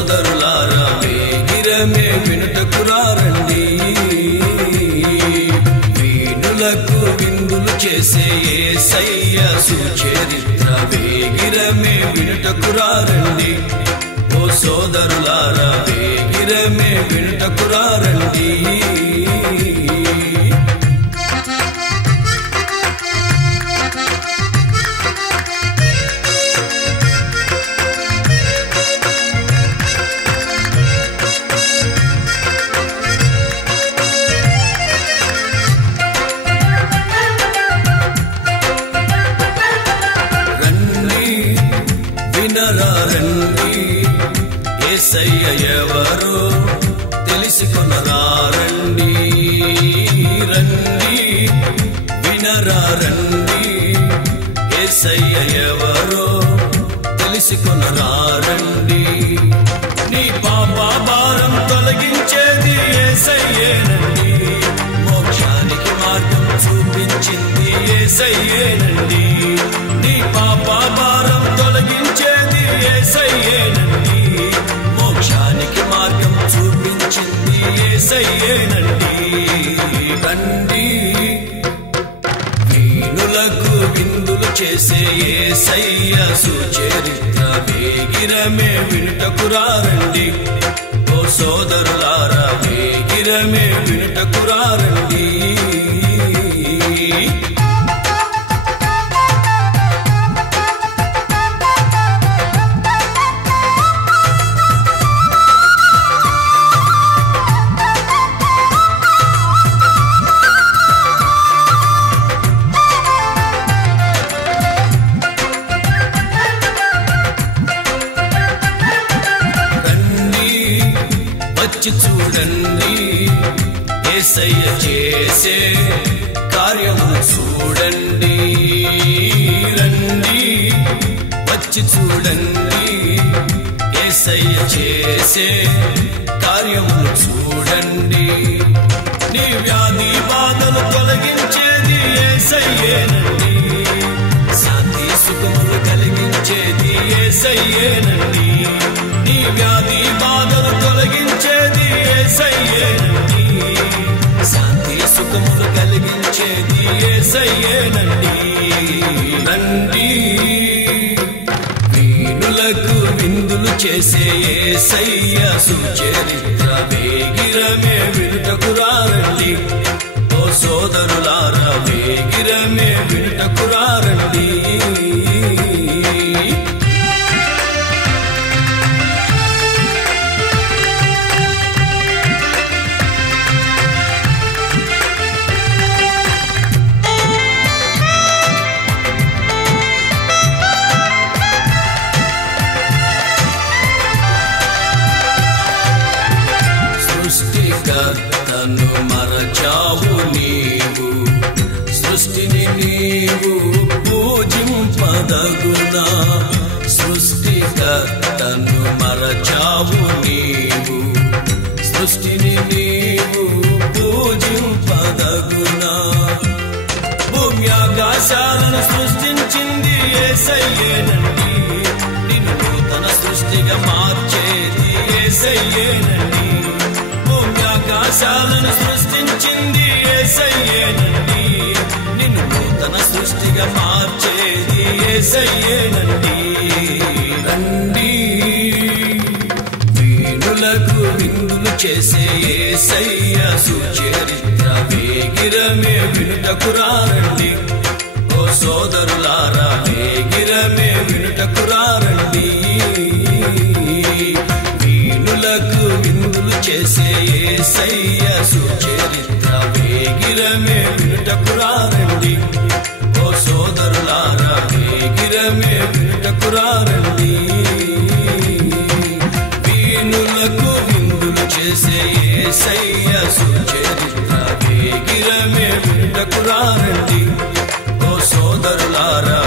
సోదరులారా వేగిరమే వినుటకురారండి వీణులకు విందులు చేసే యేసయ్య సుచరిత్ర వేగిరమే వినుటకురారండి ఓ సోదరులారా వేగిరమే వినుటకురారండి వినరారండి యేసయ్య ఎవరో తెలుసుకొనరారండి రండి వినరారండి యేసయ్య ఎవరో తెలుసుకొనరారండి నీ పాప భారం తొలగించేది యేసయ్యేనండి మోక్షానికి మార్గం చూపించింది యేసయ్యేనండి నీ పాప భారం తొలగించేది యేసయ్యేనండి మోక్షానికి మార్గం చూపించింది యేసయ్యేనండి రండి వీణులకు విందులు చేసే యేసయ్య సుచరిత్ర వేగిరమే వినుటకురారండి ఓ సోదరులారా వేగిరమే వినుటకురారండి వచ్చి చూడండి యేసయ్య చేసే కార్యము చూడండి రండి వచ్చి చూడండి యేసయ్య చేసే కార్యము చూడండి నీ వ్యాధి బాధలు తొలగించేది యేసయ్యేనండి శాంతి సుఖములు కలిగించేది యేసయ్యేనండి నీ వ్యాధి బాధలు తొలగించేది యేసయ్యేనండి శాంతి సుఖములు కలిగించేది యేసయ్యేనండి రండి వీణులకు విందులు చేసే యేసయ్య సుచరిత్ర వేగిరమే వినుటకురారండి ఓ సోదరులారా వేగిరమే వినుటకురారండి సృష్టికర్తను మరచావు నీవు సృష్టిని నీవు పూజింపదగునా సృష్టికర్తను మరచావు నీవు సృష్టిని నీవు పూజింపదగునా భూమి ఆకాశాలను సృష్టించింది యేసయ్యేనండి నిన్ను నూతన సృష్టిగా మార్చేది యేసయ్యేనండి ఆకాశాలను సృష్టించింది యేసయ్యేనండి నిన్ను నూతన సృష్టిగా మార్చేది యేసయ్యేనండి రండి వీణులకు విందులు చేసే యేసయ్య సుచరిత్ర వేగిరమే వినుటకురారండి ఓ సోదరులారా వేగిరమే వినుటకురారండి వీణులకు విందులు చేసే యేసయ్య సుచరిత్ర వేగిరమే వినుటకురారండి ఓ సోదరులారా వేగిరమే వినుటకురారండి వీణులకు విందులు చేసే యేసయ్య సుచరిత్ర వేగిరమే వినుటకురారండి ఓ సోదరులారా